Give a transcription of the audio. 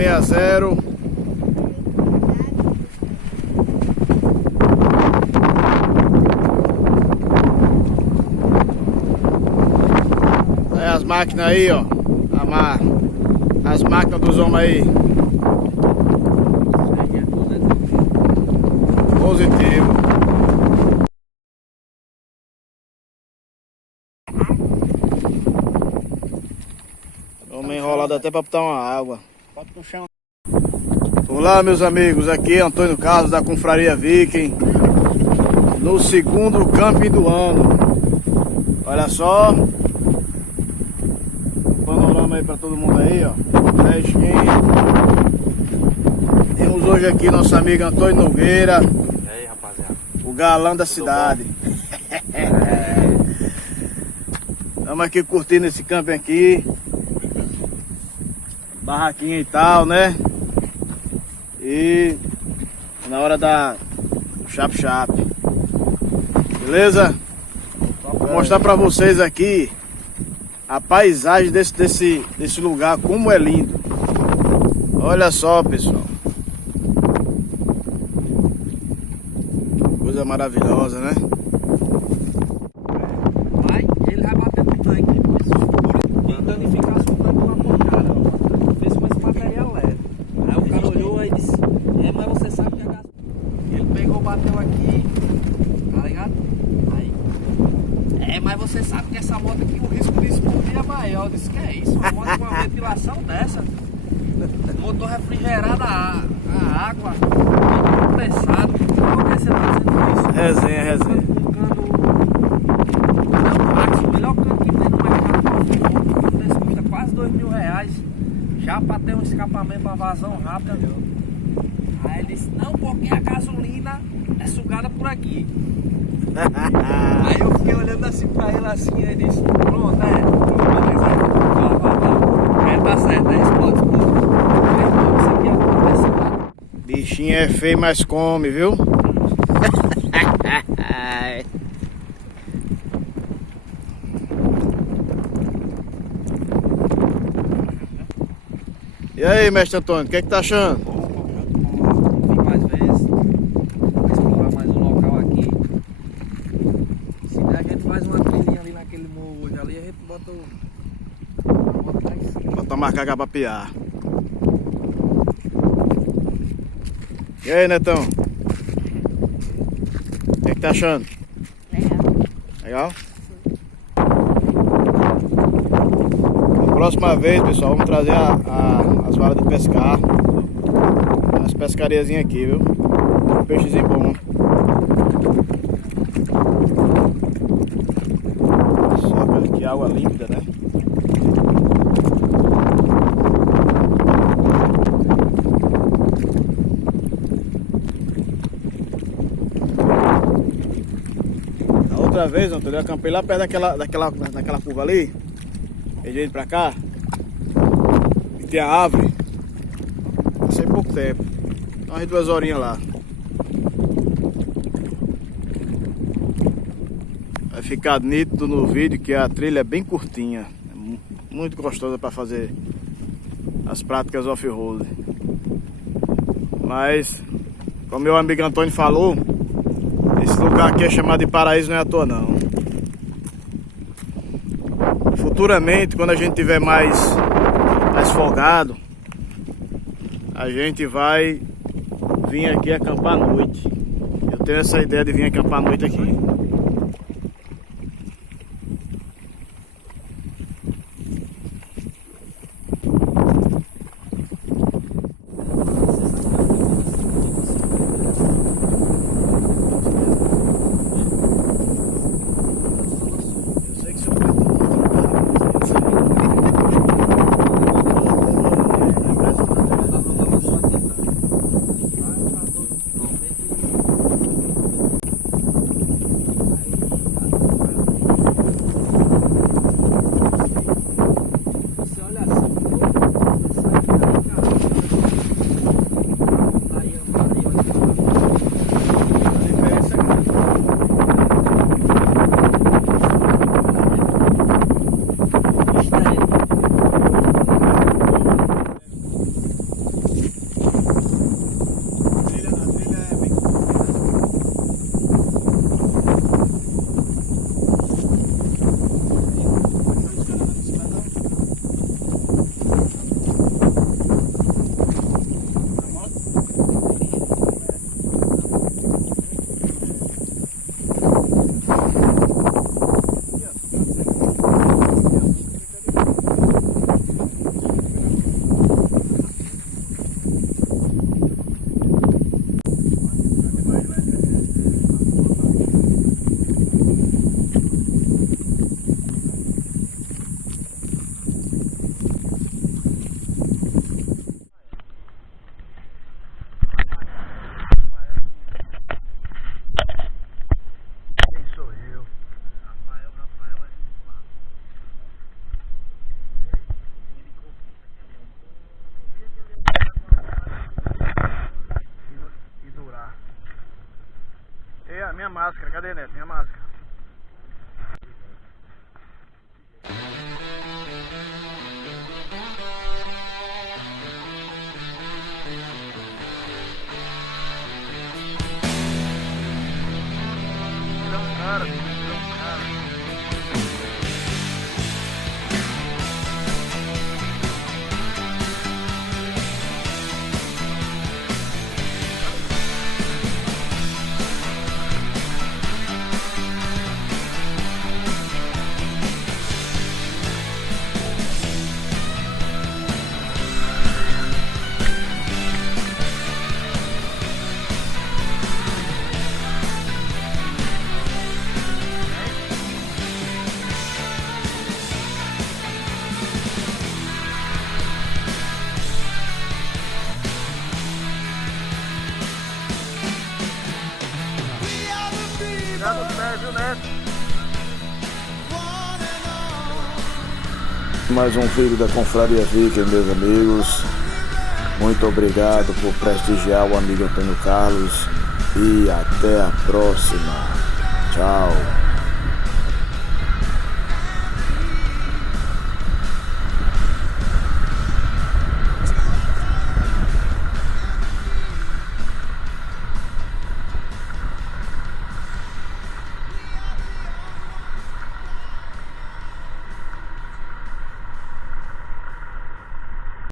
60. Aí as máquinas aí, ó. As máquinas dos homens aí. Positivo. Vamos enrolado até para botar uma água. Bota no chão. Olá, meus amigos, aqui é Antônio Carlos da Confraria Viking, no segundo camping do ano. Olha só, panorama aí para todo mundo aí, ó. Temos hoje aqui nosso amigo Antônio Nogueira. E aí, rapaziada? O galã da cidade. Estamos aqui curtindo esse camping aqui. Barraquinha e tal, né? E na hora da chap-chap. Beleza? Vou mostrar pra vocês aqui a paisagem desse lugar, como é lindo. Olha só, pessoal. Coisa maravilhosa, né? Vai, ele vai bater no tanque. Danificar só o tanque lá por cara. Fez com esse material leve. Aí o cara olhou e disse: mas você sabe que é gasolina. Ele pegou, bateu aqui, tá ligado? Aí, mas você sabe que essa moto aqui, o risco de explodir é maior. Eu disse: que é isso? Uma moto com uma ventilação dessa, motor refrigerado a água, motor compressado. Por que você tá fazendo isso? Resenha. Não, Max, o melhor canto que tem no mercado desse custa quase R$2.000. Já para ter um escapamento, uma vazão rápida. Aí ele disse: não, porque a gasolina é sugada por aqui. Aí eu fiquei olhando assim pra ele assim, aí ele disse: pronto, beleza. Tá certo, explode. Isso aqui acontece lá. Bichinho é feio, mas come, viu? E aí, mestre Antônio, o que é que tá achando? Vim mais vezes, explorar mais o local aqui. Se der, a gente faz uma trilhinha ali naquele morro hoje ali, a gente bota lá em cima. Bota a macaca pra piar. E aí, Netão? O que é que tá achando? Legal? Na próxima vez, pessoal, vamos trazer as varas de pescar. As pescariazinhas aqui, viu? Um peixezinho bom. Só que água límpida, né? Outra vez, Antônio, eu acampei lá perto daquela curva ali. Peguei pra cá. E tem a árvore. Passei pouco tempo. Umas 2 horinhas lá. Vai ficar nítido no vídeo que a trilha é bem curtinha. É muito gostosa para fazer as práticas off-road. Mas, como meu amigo Antônio falou, esse lugar aqui é chamado de paraíso, não é à toa não. Futuramente, quando a gente tiver mais folgado, a gente vai vir aqui acampar à noite. Eu tenho essa ideia de vir acampar à noite aqui. E a minha máscara, cadê, Neto? Minha máscara. Cara, cuidado no pé, viu, Neto? Mais um vídeo da Confraria Viking, meus amigos. Muito obrigado por prestigiar o amigo Antônio Carlos e até a próxima. Tchau.